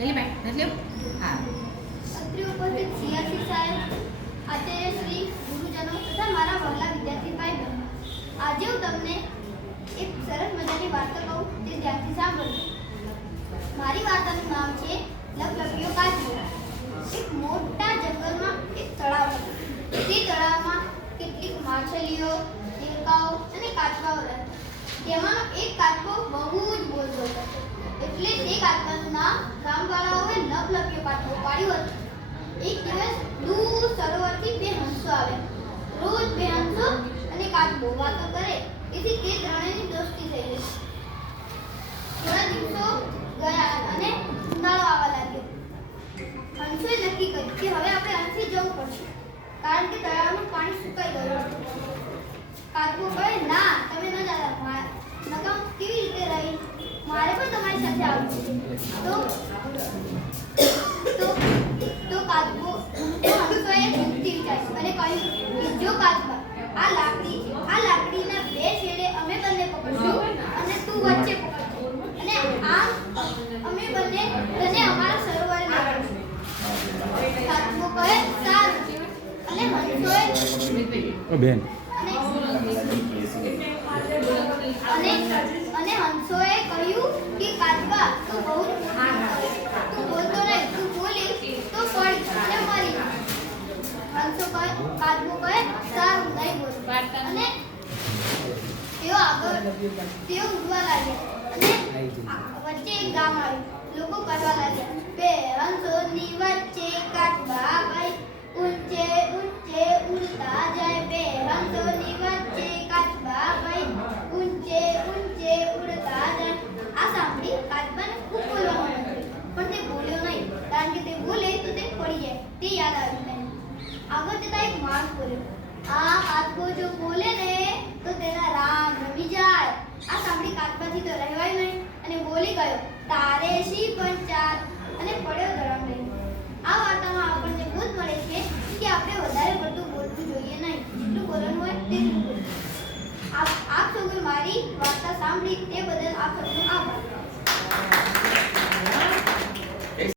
લલીભાઈ નથી લેવું? હા. સાહેબ આચાર્ય શ્રી ગુરુજનો તથા મારા વહાલા વિદ્યાર્થી ભાઈ બહેનો, આજે હું તમને એક સરસ મજાની વાર્તા કહું તે ધ્યાનથી સાંભળજો. મારી વાર્તાનું નામ છે લપલપિયો કાચબો એક મોટા જંગલમાં એક તળાવ હતું. તે તળાવમાં કેટલીક માછલીઓ દેડકાઓ અને કાચબાઓ રહેતા. એક કાચબો બહુ જ બોલતો હતો. એટલે તે કાચબાનું નામ ગામવાળાઓએ લપલપિયો કાચબો પાડ્યું હતું. એક દિવસ દૂર સરોવરથી બે હંસો આવ્યા રોજ બે હંસો અને કાચબો વાતો કરે. તેથી તે ત્રણેયની દોસ્તી થઈ ગઈ. થોડા દિવસો ગયા અને ઉનાળો આવવા લાગ્યો. હંસોએ નક્કી કર્યું કે હવે આપણે અહીંથી જવું પડશે. કારણ કે તળાવનું પાણી સુકાઈ ગયું કાચબો કહે, ના, તમે ન જતા મા- નકામ કેવી રીતે રહી મારે પણ તમારી સાથે આવવું છે તો તો તો કાચબો તો હંસોએ યુક્તિ વિચારી અને કહ્યું કે જો કાચબા આ લાકડી છે આ લાકડીના બે છેડે અમે બંને પકડશું અને તું વચ્ચે પકડજો અને આમ અમે બંને તને અમારા સરોવરે લઈ જઈશું કાચબો કહે સારું અને હંસોએ સ્મિતભાઈ ઓ બેન અને અને અને હંસોએ કહ્યું કે કાચબા તું બહુ જ તું બોલતો નહીં તું બોલીશ તો પડીશ અને મરીશ હંસો કહે કાચબો કહે સારું નહીં બોલું અને તેઓ આગળ તેઓ ઉડવા લાગ્યા અને આ- વચ્ચે એક ગામ આવ્યું લોકો કરવા લાગ્યા બે હંસોની વચ્ચે કાચબા ભાઈ ઊંચે ઊંચે ઉડતા જાય બે હંસોની વચ્ચે કાચબા ભાઈ ઊંચે ઊંચે ઉડતા જાય આ સાંભળી કાચબાને ખૂબ બોલવાનું મન થયું પણ તે બોલ્યો નહીં કારણ કે તે બોલે તો તે પડી જાય તે યાદ આવ્યું તેને આગળ જતા એક માણસ બોલ્યો આ કાચબો જો બોલે સાંભળી તો રહેવાય નહીં. અને બોલી ગયો, તારે શી ચાર? અને પડ્યો ધરમ લઈ આ વાર્તામાં આપણને બોધ મળે છે કે આપણે વધારે પડતું બોલવું જોઈએ નહીં. જેટલું બોલવાનું હોય તેટલું આપ આપ સૌએ મારી વાર્તા સાંભળી તે બદલ આપ સૌનો આભાર.